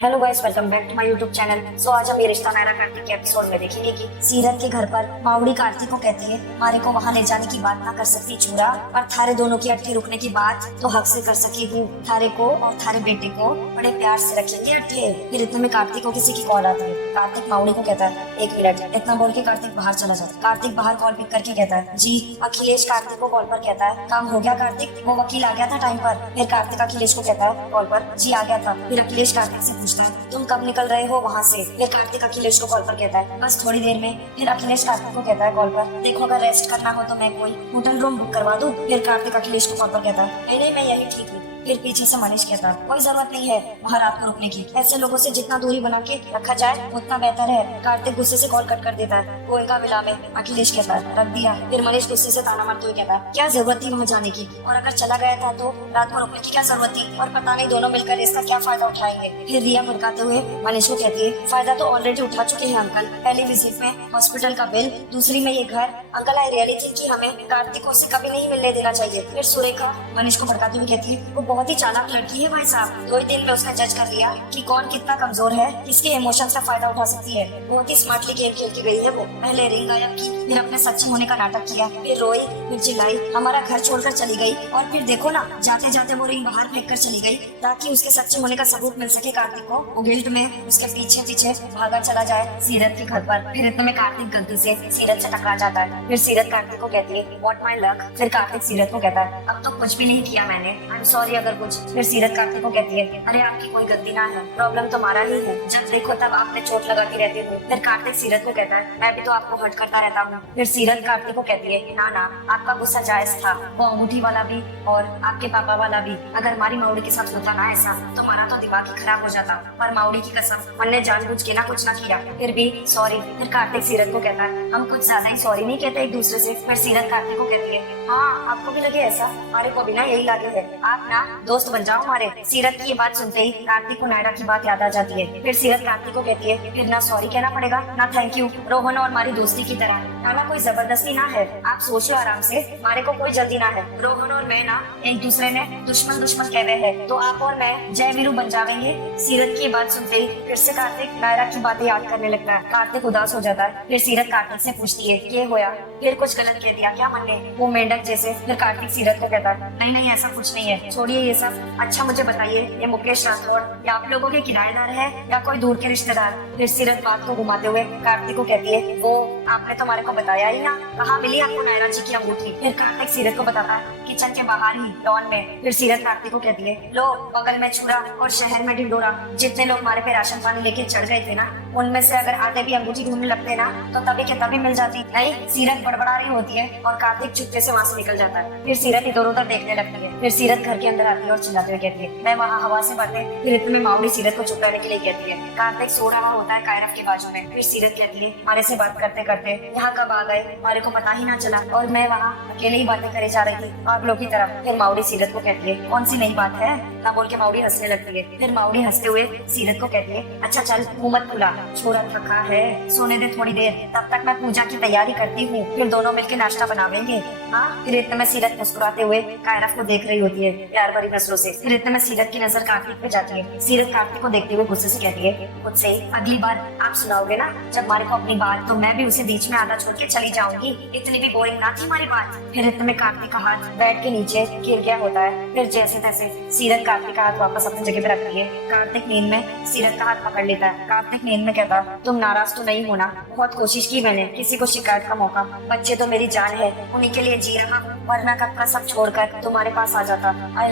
Hello guys, welcome back to my YouTube channel. So आज हम ये रिश्ता नायरा कार्तिक के एपिसोड में देखेंगे कि सीरत के घर पर माउड़ी कार्तिक को कहती है मारे को वहाँ ले जाने की बात ना कर सकती चूरा, और थारे दोनों की अट्ठे रुकने की बात तो हक से कर सकी हूँ। थारे को और थारे बेटे को बड़े प्यार से रखेंगे अट्ठे। फिर इतने में कार्तिक को किसी की कॉल आती है। कार्तिक माउड़ी को कहता है 1 मिनट, इतना बोल के कार्तिक बाहर चला जाता है। कार्तिक बाहर कॉल पिक करके कहता है जी। अखिलेश कार्तिक को कॉल पर कहता है काम हो गया कार्तिक, वो वकील आ गया था टाइम पर। फिर कार्तिक अखिलेश को कहता है कॉल पर जी आ गया था। फिर अखिलेश कार्तिक से पूछता है तुम कब निकल रहे हो वहाँ से। फिर कार्तिक अखिलेश को कॉल पर कहता है बस थोड़ी देर में। फिर अखिलेश कार्तिक को कहता है कॉल पर देखो अगर रेस्ट करना हो तो मैं कोई होटल रूम बुक करवा दूं। फिर कार्तिक अखिलेश को कॉल पर कहता है नहीं मैं यही ठीक हूँ। फिर पीछे से मनीष कहता है कोई जरूरत नहीं है वहाँ रात को रुकने की, ऐसे लोगों से जितना दूरी बना के रखा जाए उतना बेहतर है। कार्तिक गुस्से से कॉल कट कर देता है। कोयगा विला में अखिलेश कहता है रख दिया। फिर मनीष गुस्से से ताना मारते हुए कहता है क्या जरूरत थी वहाँ जाने की, और अगर चला गया था तो रात को रुकने की क्या जरूरत थी, और पता नहीं दोनों मिलकर इसका क्या फायदा उठाएंगे। फिर रिया भड़काते हुए मनीष को कहती है फायदा तो ऑलरेडी उठा चुके हैं अंकल। पहली विजिट में हॉस्पिटल का बिल, दूसरी में ये घर। अंकल आई रियली थिंक कि हमें कार्तिक को उससे कभी नहीं मिलने देना चाहिए। फिर सुरेखा मनीष को भड़काते हुए कहती है वो बहुत ही चालाक लड़की है भाई साहब, 2 ही दिन में उसने जज कर लिया कि कौन कितना कमजोर है, किसके इमोशंस का फायदा उठा सकती है। बहुत ही स्मार्टली गेम खेल के गई है वो। पहले रिंग गायब की, फिर अपने सच्चे होने का नाटक किया, फिर रोई, फिर चिल्लाई, हमारा घर छोड़कर चली गई, और फिर देखो ना जाते जाते वो रिंग बाहर फेंक कर चली गई ताकि उसके सच्चे होने का सबूत मिल सके कार्तिक को। वो गिल्ट में उसके पीछे पीछे भागा चला जाए सीरत के घर पर। फिर इतने में कार्तिक गलती से सीरत से टकरा जाता है। फिर सीरत कार्तिक को कहती है व्हाट माय लक। फिर कार्तिक सीरत को कहता है अब तो कुछ भी नहीं किया मैंने, आई एम सॉरी अगर कुछ। फिर सीरत कार्तिक को कहती है अरे आपकी कोई गलती ना है, प्रॉब्लम तुम्हारा ही है, जब देखो तब आपने चोट लगाती रहती हो। फिर कार्तिक सीरत को कहता है मैं भी तो आपको हर्ट करता रहता हूँ। फिर सीरत कार्तिक को कहती है ना ना आपका गुस्सा जायज था, वो अंगूठी वाला भी और आपके पापा वाला भी। अगर हमारी माउड़ी के साथ होता ना ऐसा तो हमारा तो दिमाग ही खराब हो जाता, पर माउड़ी की कसम हमने जानबूझ के ना कुछ ना किया, फिर भी सॉरी। फिर कार्तिक सीरत को कहता है हम कुछ ज्यादा ही सॉरी नहीं कहते एक दूसरे से। फिर सीरत कार्तिक को कहती है हाँ आपको भी लगे ऐसा, हमारे को भी ना यही लगे है, आप ना दोस्त बन जाओ हमारे। सीरत की ये बात सुनते ही कार्तिक को नायरा की बात याद आ जाती है। फिर सीरत कार्तिक को कहती है फिर ना सॉरी कहना पड़ेगा ना थैंक यू, रोहन और हमारी दोस्ती की तरह। ना कोई जबरदस्ती ना है, आप सोचो आराम से, हमारे को कोई जल्दी ना है। रोहन और मैं ना एक दूसरे ने दुश्मन दुश्मन कह रहे हैं, तो आप और मैं जय वीरू बन जाएंगे। सीरत की बात सुनते ही फिर से कार्तिक नायरा की बातें याद करने लगता है। कार्तिक उदास हो जाता है। फिर सीरत कार्तिक से पूछती है ये होया, फिर कुछ गलत कह दिया क्या मन ने, वो मेंढक जैसे। फिर कार्तिक सीरत को कहता है नहीं ऐसा कुछ नहीं है, छोड़िए ये सब। अच्छा मुझे बताइए ये मुकेश राठौड़ या आप लोगों के किराएदार है या कोई दूर के रिश्तेदार। फिर सीरत बात को घुमाते हुए कार्तिक को कहती है वो आपने तो हमारे को बताया ही ना, कहाँ मिली आपको नायरा जी की अंगूठी। फिर कार्तिक सीरत को बताता है किचन के बाहर ही लॉन में। फिर सीरत कार्तिक को कहती है लो बगल में छुरा और शहर में ढिंडोरा, जितने लोग हमारे पे राशन पानी लेके चढ़ गए थे ना उनमें से अगर आधे भी अंगूठी ढूंढने लगते ना तो तभी के तभी मिल जाती। नहीं, सीरत बड़बड़ा रही होती है और कार्तिक चुपके से वहाँ से निकल जाता है। फिर सीरत इधर उधर देखने लगती है। फिर सीरत घर के अंदर आती है और चिल्लाते हुए कहती है मैं वहाँ हवा से बातें। फिर इतने में माउड़ी सीरत को चुप रहने के लिए कहती है। कार्तिक सो रहा होता है कायरफ के बाजू में। फिर सीरत कहती है हमारे से बात करते करते यहाँ कब आ गए, हमारे को पता ही ना चला, और मैं वहाँ अकेले ही बातें करे जा रही थी आप लोग की तरफ। फिर माउड़ी सीरत को कहती है कौन सी नई बात है ना बोल के माउड़ी हंसने लगती है। फिर माउड़ी हंसते हुए सीरत को कहती है अच्छा चल मुँह मत खुला, छोरा थका है, सोने दे थोड़ी देर, तब तक मैं पूजा की तैयारी करती हूँ, फिर दोनों मिलकर नाश्ता बनावेंगे। हाँ। फिर इतने में सीरत मुस्कुराते हुए कायरफ को देख रही होती है प्यार भरी नजरों से। फिर इतने में सीरत की नजर कार्तिक पे जाती है। सीरत कार्तिक को देखते हुए गुस्से से कहती है खुद से अगली बार आप सुनाओगे ना जब हमारे को अपनी बात, तो मैं भी उसे बीच में आधा छोड़ के चली जाऊंगी, इतनी भी बोरिंग ना थी हमारी बात। फिर इतने में कार्तिक का हाथ बेड के नीचे गिर गया होता है। फिर जैसे तैसे सीरत कार्तिक का हाथ वापस अपनी जगह पे रखती है। कार्तिक नींद में सीरत का हाथ पकड़ लेता है। कार्तिक नींद में कहता तुम नाराज तो नहीं होना, बहुत कोशिश की मैंने, किसी को शिकायत का मौका, बच्चे तो मेरी जान है, उन्हीं के लिए जी रहा, वरना कब का सब छोड़कर तुम्हारे पास आ जाता। I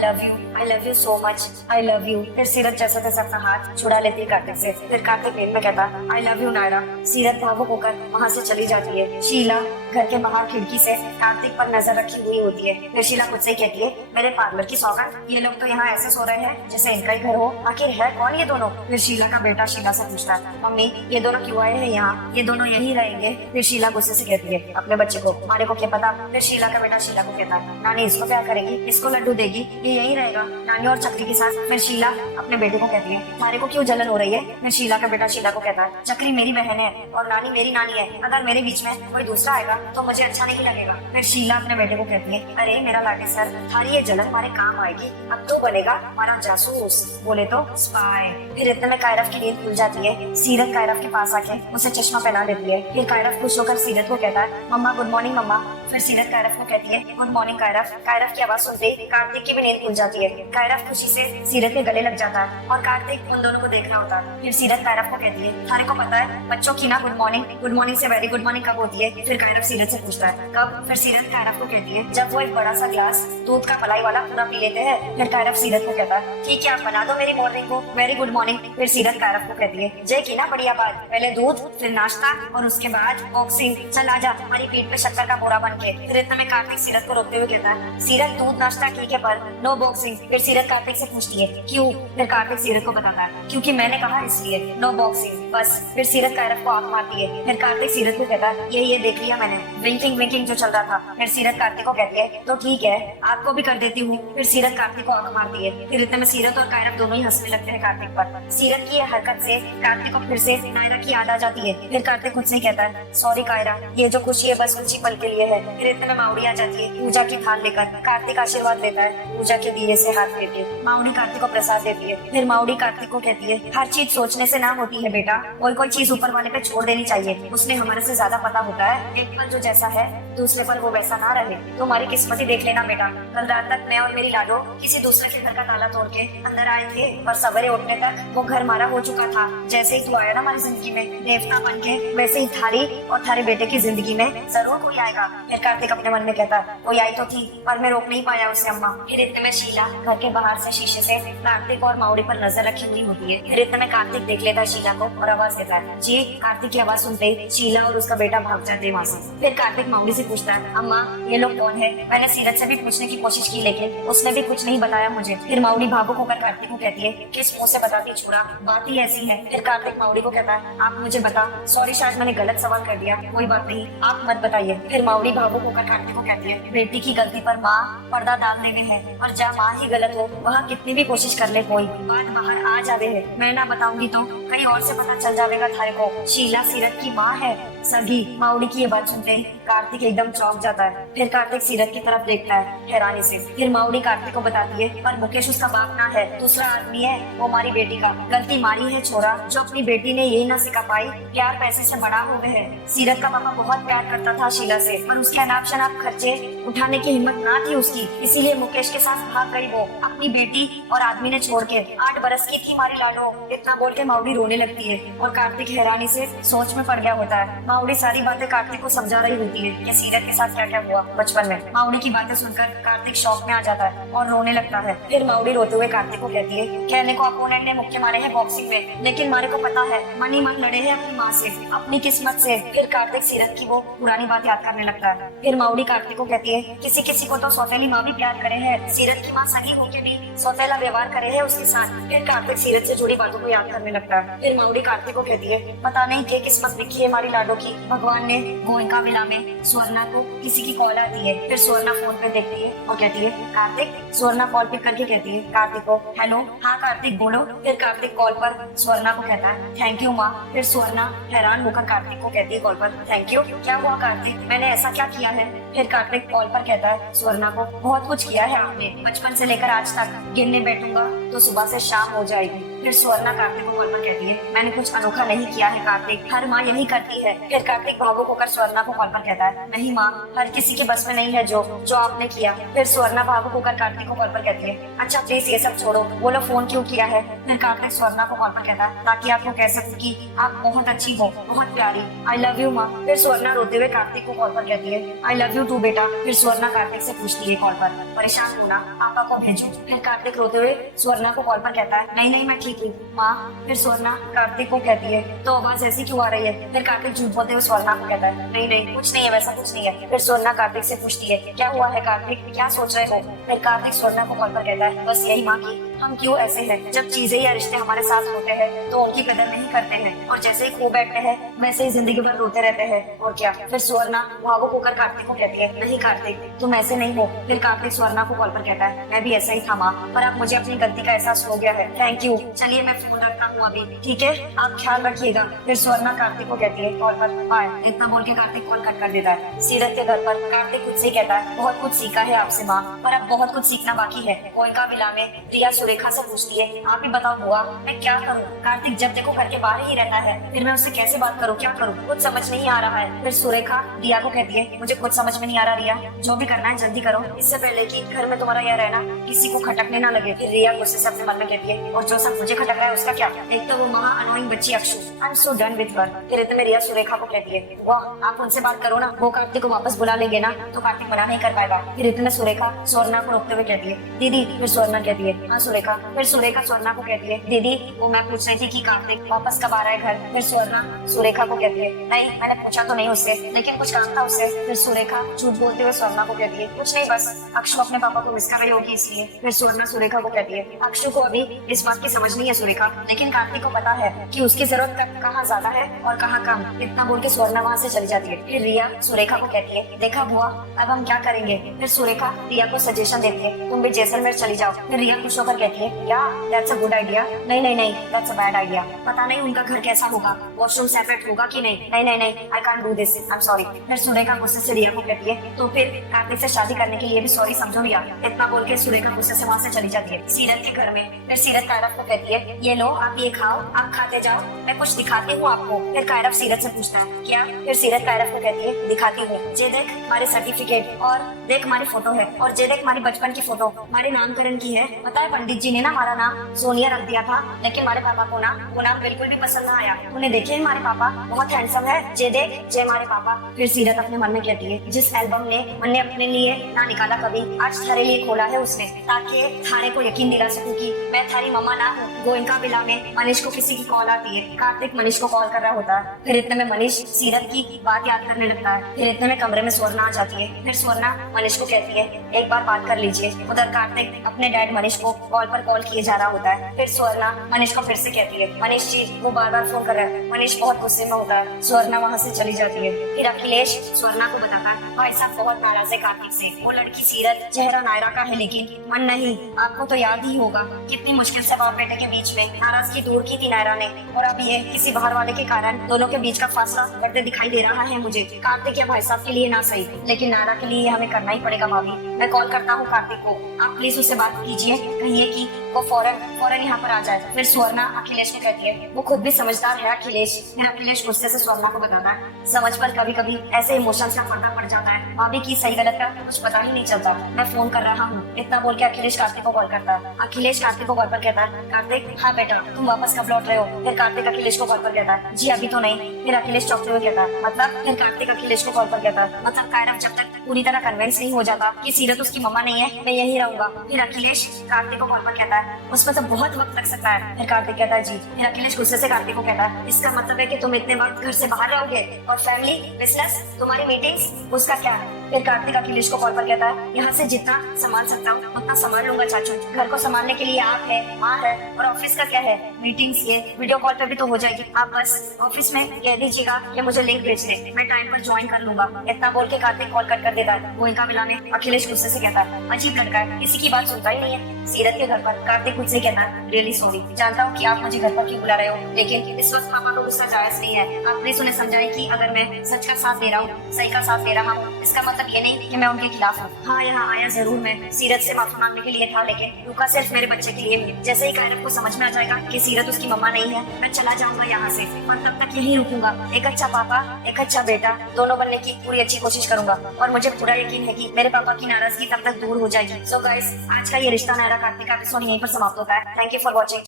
love you so much, I love you. फिर सीरत जैसे तैसे अपना हाथ छुड़ा लेती है कार्तिक से। फिर कार्तिक नींद में कहता आई लव यू नायरा। सीरत भावुक होकर वहाँ से चली जाती है। शीला घर के बाहर खिड़की से कार्तिक पर नजर रखी हुई होती है। फिर शीला खुद से कहती है मेरे पार्लर की सौगंध, ये लोग तो यहाँ ऐसे सो रहे हैं जैसे इनका ही घर हो, आखिर है कौन ये दोनों। फिर शीला का बेटा शीला से पूछता है मम्मी ये दोनों क्यों आए हैं यहाँ, ये दोनों यही रहेंगे। फिर शीला गुस्से से कहती है अपने बच्चे को, हमारे को क्या पता। फिर शीला का बेटा शीला को कहता है नानी इसको क्या करेगी, इसको लड्डू देगी, ये यही रहेगा नानी और चक्री के साथ। फिर शीला अपने बेटे को कहती है हमारे को क्यों जलन हो रही है। फिर शीला का बेटा शीला को कहता है चक्री मेरी बहन है और नानी मेरी नानी है, अगर मेरे बीच में कोई दूसरा आएगा तो मुझे अच्छा नहीं लगेगा। फिर शीला अपने बेटे को कहती है अरे मेरा लाडली सर, थारी ये जलन हमारे काम आएगी। अब तो बनेगा हमारा जासूस, बोले तो स्पाई। फिर इतने में कायरफ की नींद खुल जाती है। सीरत कायरफ के पास आके उसे चश्मा पहना देती है। फिर कायरफ खुश होकर सीरत को कहता है, मम्मा गुड मॉर्निंग मम्मा। फिर सीरत कायरफ को कहती है, गुड मॉर्निंग कायरफ। कायरफ की आवाज सुनते ही कार्तिक की भी नींद खुल जाती है। कायरफ खुशी से सीरत के गले लग जाता है और कार्तिक उन दोनों को देख रहा होता है। फिर सीरत कायरफ को कहती है, थारे को पता है बच्चों की ना गुड मॉर्निंग से वेरी गुड मॉर्निंग कब होती है? फिर कायरफ सीरत से पूछता है, कब? फिर सीरत कायरफ को कहती है, जब वो एक बड़ा सा ग्लास दूध का मलाई वाला पूरा पी लेते हैं। फिर कायरफ सीरत को कहता है, ठीक है आप बना दो मेरी मॉर्निंग को वेरी गुड मॉर्निंग। फिर सीरत कायरफ को कहती है, जय की ना बढ़िया बात, पहले दूध फिर नाश्ता और उसके बाद बॉक्सिंग। चल आजा हमारी पीठ पे शक्कर का बोरा बन के। फिर इतने में कार्तिक सीरत को रोकते हुए कहता है, सीरत दूध नाश्ता ठीक है पर नो बॉक्सिंग। फिर सीरत कार्तिक से पूछती है, क्यों? फिर कार्तिक सीरत को बताता है, क्योंकि मैंने कहा इसलिए, नो बॉक्सिंग बस। फिर सीरत कायरफ को आंख मारती है। फिर कार्तिक सीरत को कहता है, ये देख लिया मैंने, विंकिंग जो चल रहा था। फिर सीरत कार्तिक को कहती है, तो ठीक है आपको भी कर देती हूँ। फिर सीरत कार्तिक को आंख मारती है। फिर इतने में सीरत और कायरफ दोनों ही हंसने लगते हैं कार्तिक पर। सीरत की यह हरकत से कार्तिक को फिर से नायरा की याद आ जाती है। फिर कार्तिक खुद से कहता है, सॉरी कायरा, ये जो खुशी है बस कुछ ही पल के लिए है। फिर इतने में माउड़ी आ जाती है पूजा की थाल लेकर। कार्तिक आशीर्वाद लेता है पूजा के दिए से हाथ लेके। माउड़ी कार्तिक को प्रसाद देती है। फिर माउड़ी कार्तिक को कहती है, हर चीज सोचने से ना होती है बेटा, कोई चीज ऊपर वाले पे छोड़ देनी चाहिए, उसने हमारे से ज्यादा पता होता है। एक पल जो जैसा है दूसरे पल वो वैसा ना रहे। तुम्हारी किस्मत ही देख लेना बेटा, कल रात तक मैं और मेरी लाडो किसी दूसरे के घर का ताला तोड़ के अंदर आए थे और सवेरे उठने तक वो घर हमारा हो चुका था। जैसे ही तू आया ना हमारी जिंदगी में देवता बन के, वैसे ही थारी और थारे बेटे की जिंदगी में जरूर कोई आएगा। फिर कार्तिक अपने मन में कहता, कोई आई तो थी पर मैं रोक नहीं पाया उसे अम्मा। फिर इतने में शीला घर के बाहर से शीशे से कार्तिक और माउड़ी पर नजर रखी हुई होती है। फिर इतने में कार्तिक देख लेता है शीला को और आवाज देता है, जी। कार्तिक की आवाज सुनते ही शीला और उसका बेटा भाग जाते हैं वहाँ से। फिर कार्तिक माउड़ी से पूछता है, अम्मा ये लोग कौन है? मैंने सीरत से भी पूछने की कोशिश की लेकिन उसने भी कुछ नहीं बताया मुझे। फिर माउड़ी भावुक होकर कार्तिक को कहती है, किस मुंह से बताती छुरा, बात ही ऐसी है। फिर कार्तिक माउड़ी को कहता है, आप मुझे बता, सॉरी शायद मैंने गलत सवाल कर दिया, कोई बात नहीं आप मत बताइए। फिर माउड़ी भावुक होकर कार्तिक को कहती है, बेटी की गलती पर माँ पर्दा डाल देवे है और जहाँ माँ ही गलत हो वहाँ कितनी भी कोशिश कर ले कोई बात बाहर आ जावे है। मैं ना बताऊंगी तो कहीं और से पता चल जाएगा थारे को, शीला सीरत की माँ है सगी। माउड़ी की ये बात सुनते ही कार्तिक एकदम चौंक जाता है। फिर कार्तिक सीरत की तरफ देखता है हैरानी से। फिर माउड़ी कार्तिक को बताती है, पर मुकेश उसका बाप ना है, दूसरा आदमी है, वो हमारी बेटी का गलती मारी है छोरा, जो अपनी बेटी ने ये ना सिखा पाई, प्यार पैसे से बड़ा हो गए है। सीरत का पापा बहुत प्यार करता था शीला से, पर उसके अनाप शनाप खर्चे उठाने की हिम्मत ना थी उसकी, इसीलिए मुकेश के साथ भाग गई वो अपनी बेटी और आदमी ने छोड़ के। 8 बरस की थी हमारी लाडो। इतना बोल के माउड़ी रोने लगती है और कार्तिक हैरानी से सोच में पड़ गया होता है। माउड़ी सारी बातें कार्तिक को समझा रही होती है कि सीरत के साथ क्या क्या हुआ बचपन में। माउड़ी की बातें सुनकर कार्तिक शौक में आ जाता है और रोने लगता है। फिर माउड़ी रोते हुए कार्तिक को कहती है, कहने को अपोनेंट ने मुक्के मारे हैं बॉक्सिंग में, लेकिन मारे को पता है मन ही मन लड़े हैं अपनी माँ से, अपनी किस्मत से। फिर कार्तिक सीरत की वो पुरानी बात याद करने लगता है। फिर माउड़ी कार्तिक को कहती है, किसी किसी को तो सौतेली माँ भी प्यार करे है, सीरत की माँ सगी होके भी सौतेला व्यवहार करे है उसके साथ। फिर कार्तिक सीरत से जुड़ी बातों को याद करने लगता है। फिर माउड़ी कार्तिक को कहती है, पता नहीं क्या किस्मत लिखी है हमारी लाडो की, भगवान ने गोयका विला में स्वर्णा को किसी की कॉल आती है। फिर स्वर्णा फोन पे देखती है और कहती है, कार्तिक। स्वर्णा कॉल पिक करके कहती है कार्तिक को, हेलो हाँ कार्तिक बोलो। फिर कार्तिक कॉल पर स्वर्णा को कहता है, थैंक यू माँ। फिर स्वर्णा हैरान होकर कार्तिक को कहती है कॉल पर, थैंक यू, क्या हुआ कार्तिक, मैंने ऐसा क्या किया है? फिर कार्तिक कॉल पर कहता है स्वर्णा को, बहुत कुछ किया है आपने, बचपन से लेकर आज तक, गिनने बैठूंगा तो सुबह से शाम हो जाएगी। फिर स्वर्णा कार्तिक को कॉल पर कहती है, मैंने कुछ अनोखा नहीं किया है कार्तिक, हर माँ यही करती है। फिर कार्तिक भावुक होकर स्वर्णा को कॉल पर कहता है, नहीं माँ, हर किसी के बस में नहीं है जो आपने किया। फिर स्वर्णा भावुक होकर कार्तिक को कॉल पर कहती है, अच्छा प्लीज ये सब छोड़ो, बोलो फोन क्यों किया है? फिर कार्तिक स्वर्णा को कॉल पर कहता है, ताकि आपको कह सकूं कि आप बहुत अच्छी हो, बहुत प्यारी, आई लव यू माँ। फिर स्वर्णा रोते हुए कार्तिक को कॉल पर कहती है, आई लव यू टू बेटा। फिर स्वर्णा कार्तिक से पूछती है कॉल पर, परेशान होना, पापा को भेजो। फिर कार्तिक रोते हुए स्वर्णा को कॉल पर कहता है, नहीं मैं ठीक हूँ माँ। फिर स्वर्णा कार्तिक को कहती है, तो आवाज ऐसी क्यों आ रही है? फिर कार्तिक झूठ बोलते हुए स्वर्णा को कहता है, नहीं कुछ नहीं है, वैसा कुछ नहीं है। फिर स्वर्णा कार्तिक से पूछती है, क्या हुआ है कार्तिक, क्या सोच रहे हो? फिर कार्तिक स्वर्णा को कॉल पर कहता है, बस यही माँ की हम क्यों ऐसे हैं? जब चीजें या रिश्ते हमारे साथ होते हैं तो उनकी कदर नहीं करते हैं और जैसे ही खो बैठते हैं वैसे ही जिंदगी भर रोते रहते हैं। और क्या? फिर सुवर्णा भावुक होकर कार्तिक को कहती है, नहीं कार्तिक, तुम ऐसे नहीं हो। फिर कार्तिक सुवर्णा को कॉल पर कहता है, मैं भी ऐसा ही था माँ, पर अब मुझे अपनी गलती का एहसास हो गया है। Thank you. चलिए मैं फोन रखता हूँ अभी, ठीक है? आप ख्याल रखिएगा। फिर सुवर्णा कार्तिक को कहती है, कॉल पर बाय। इतना बोल के कार्तिक कॉल कट कर देता है। सीरत के घर पर कार्तिक खुद से कहता है, बहुत कुछ सीखा है आपसे माँ, पर अब बहुत कुछ सीखना बाकी है। गोयनका विला में रिया सुरेखा से पूछती है, आप ही बताओ बुआ, मैं क्या करूँ? कार्तिक जब देखो घर के बाहर ही रहता है, फिर मैं उससे कैसे बात करूँ, क्या करूँ? कुछ समझ नहीं आ रहा है। फिर सुरेखा रिया को कहती है, मुझे कुछ समझ में नहीं आ रहा रिया, जो भी करना है जल्दी करो, इससे पहले कि घर में तुम्हारा यह रहना किसी को खटकने ना लगे। फिर रिया गुस्से से अपने मन में कहती है, और जो सब मुझे खटक रहा है उसका क्या? एक तो वो महा अनोइंग बच्ची Akshu, I am so done with her. फिर इतने में रिया सुरेखा को कहती है, वाह आप उनसे बात करो ना, वो कार्तिक को वापस बुला लेंगे ना, तो कार्तिक मना नहीं कर पाएगा। फिर इतने सुरेखा स्वर्णा को रोकते हुए कहती है, दीदी। फिर स्वर्णा कहती है, हाँ सुरेखा। फिर सुरेखा स्वर्णा को कहती है, दीदी वो मैं पूछ रही थी कि कार्तिक वापस कब आ रहा है घर? फिर स्वर्णा सुरेखा को कहती है, नहीं मैंने पूछा तो नहीं उससे, लेकिन कुछ काम था उससे। फिर सुरेखा झूठ बोलते हुए स्वर्णा को कहती है, कुछ नहीं, बस अक्षु अपने पापा को मिस कर रही होगी इसलिए। फिर स्वर्णा सुरेखा को कहती है, अक्षु को अभी इस बात की समझ नहीं है सुरेखा, लेकिन कार्तिक को पता है कि उसकी जरूरत कहाँ ज्यादा है और कहाँ कम। इतना बोल के स्वर्णा वहाँ से चली जाती है। फिर रिया सुरेखा को कहती है, देखा बुआ अब हम क्या करेंगे? फिर सुरेखा रिया को सजेशन देती है, तुम भी जैसलमेर चली जाओ। फिर रिया खुश होकर कहती है, या दैट्स अ गुड आइडिया। नहीं नहीं नहीं, दैट्स अ बैड आइडिया। पता नहीं उनका घर कैसा होगा, वॉशरूम सेपरेट होगा कि नहीं। नहीं नहीं नहीं, I can't do this, I am sorry. फिर सुरेखा गुस्से से रिया को कहती है, तो फिर कार्तिक से शादी करने के लिए भी सॉरी समझो रिया। इतना बोल के सुरेखा गुस्से से वहाँ से चली जाती है। सीरत के घर में फिर सीरत कायरव को कहती है, ये लो आप ये खाओ, आप खाते जाओ, मैं कुछ दिखाती हूँ आपको। फिर कायरव सीरत से पूछता है, क्या? फिर सीरत कायरव को कहती है, दिखाती हूँ, जे देख हमारे सर्टिफिकेट, और देख हमारी फोटो है, और जे देख हमारी बचपन की फोटो हमारे नामकरण की है। पता है पंडित जी ने ना हमारा नाम सोनिया रख दिया था, लेकिन हमारे पापा को ना वो नाम बिल्कुल भी पसंद ना आया। तूने देखे हमारे पापा बहुत हैंडसम है, जे देख जे हमारे पापा। फिर सीरत अपने मन में कहती है, जिस एल्बम ने मैंने अपने लिए ना निकाला कभी, आज थारे लिए खोला है उसने, ताकि थारे को यकीन दिला सकूं कि मैं थारी मम्मा ना हूँ। गोयनका विला में मनीष को किसी की कॉल आती है, कार्तिक मनीष को कॉल कर रहा होता है। फिर इतने में मनीष सीरत की बात याद करने लगता है। फिर इतने में कमरे में स्वर्णा आ जाती है। फिर स्वर्णा मनीष को कहती है, एक बार बात कर लीजिए। उधर कार्तिक अपने डैड मनीष को कॉल पर कॉल किए जा रहा होता है। फिर स्वर्णा मनीष को फिर से कहती है, मनीष जी वो बार बार फोन कर रहा है। मनीष बहुत गुस्से में होता है। स्वर्णा वहाँ से चली जाती है। फिर अखिलेश स्वर्णा को बताता है, भाई साहब बहुत नाराज है कार्तिक से, वो लड़की सीरत चेहरा नायरा का है, लेकिन मन नहीं। आपको तो याद ही होगा कितनी मुश्किल से बाप बेटे के बीच में नाराजगी दूर की थी नायरा ने, और अब ये किसी बाहर वाले के कारण दोनों के बीच का फासला बढ़ते दिखाई दे रहा है मुझे। कार्तिक या भाई साहब के लिए ना सही, लेकिन नायरा के लिए हमें करना ही पड़ेगा। भाभी मैं कॉल करता हूँ कार्तिक को, आप प्लीज उससे बात कीजिए, कहिए कि वो फौरन यहाँ पर आ जाए। फिर स्वर्णा अखिलेश को कहती है, वो खुद भी समझदार है अखिलेश। फिर अखिलेश गुस्से से स्वर्णा को बताता है, समझ पर कभी कभी ऐसे इमोशंस का पर्दा पड़ जाता है, भाभी की सही गलत का कुछ पता ही नहीं चलता, मैं फोन कर रहा हूँ। इतना बोल के अखिलेश कार्तिक को कॉल करता है। अखिलेश कार्तिक को कॉल पर कहता है, कार्तिक हाँ बेटा तुम वापस कब लौट रहे हो? फिर कार्तिक अखिलेश को कॉल पर कहता है, जी अभी तो नहीं। फिर अखिलेश चौंकते हुए कहता है, मतलब? फिर कार्तिक अखिलेश को कॉल पर कहता है, मतलब कायरव जब तक पूरी तरह कन्विंस नहीं हो जाता कि सीरत उसकी मम्मा नहीं है, मैं यही रहूंगा। फिर अखिलेश कार्तिक को कॉल पर कहता है, उसमें तो बहुत वक्त लग सकता है। फिर कार्तिक कहता है, जी। फिर अखिलेश गुस्से से कार्तिक को कहता है, इसका मतलब है कि तुम इतने वक्त घर से बाहर रहोगे, और फैमिली बिजनेस तुम्हारी मीटिंग्स उसका क्या है? फिर कार्तिक अखिलेश को कॉल पर कहता है, यहाँ से जितना संभाल सकता हूँ उतना संभाल लूंगा चाचू, घर को संभालने के लिए आप है, माँ है, और ऑफिस का क्या है, मीटिंग्स ये वीडियो कॉल पे भी तो हो जाएगी। आप बस ऑफिस में कह दीजिएगा कि मुझे लिंक भेज दे, मैं टाइम पर ज्वाइन कर लूंगा। इतना बोल के कार्तिक कॉल कट कर देता है। गोयनका विला में अखिलेश गुस्से से कहता है, अजीब लड़का है, किसी की बात सुनता ही नहीं है। सीरत के घर पर कार्तिक खुद से कहता है, रियली सॉरी, जानता हूँ कि आप मुझे घर पर क्यों बुला रहे हो, लेकिन इस वक्त पापा को गुस्सा जायज नहीं है। आप प्लीज उन्हें समझाएं कि अगर मैं सच का साथ दे रहा हूँ, सही का साथ दे रहा हूँ, इसका मतलब ये नहीं कि मैं उनके खिलाफ हूँ। हाँ यहाँ आया जरूर मैं सीरत से माफी मांगने के लिए था, लेकिन रुका सिर्फ मेरे बच्चे के लिए। जैसे ही कायरव को समझ में आ जाएगा कि सीरत उसकी मम्मा नहीं है, मैं चला जाऊंगा यहाँ से, और तब तक यही रुकूंगा। एक अच्छा पापा एक अच्छा बेटा दोनों बनने की पूरी अच्छी कोशिश करूंगा, और मुझे पूरा यकीन है कि मेरे पापा की नाराजगी तब तक दूर हो जाएगी। सो गाइस आज का ये रिश्ता नायरा कार्तिक का एपिसोड यहीं पर समाप्त होता है। Thank you for watching.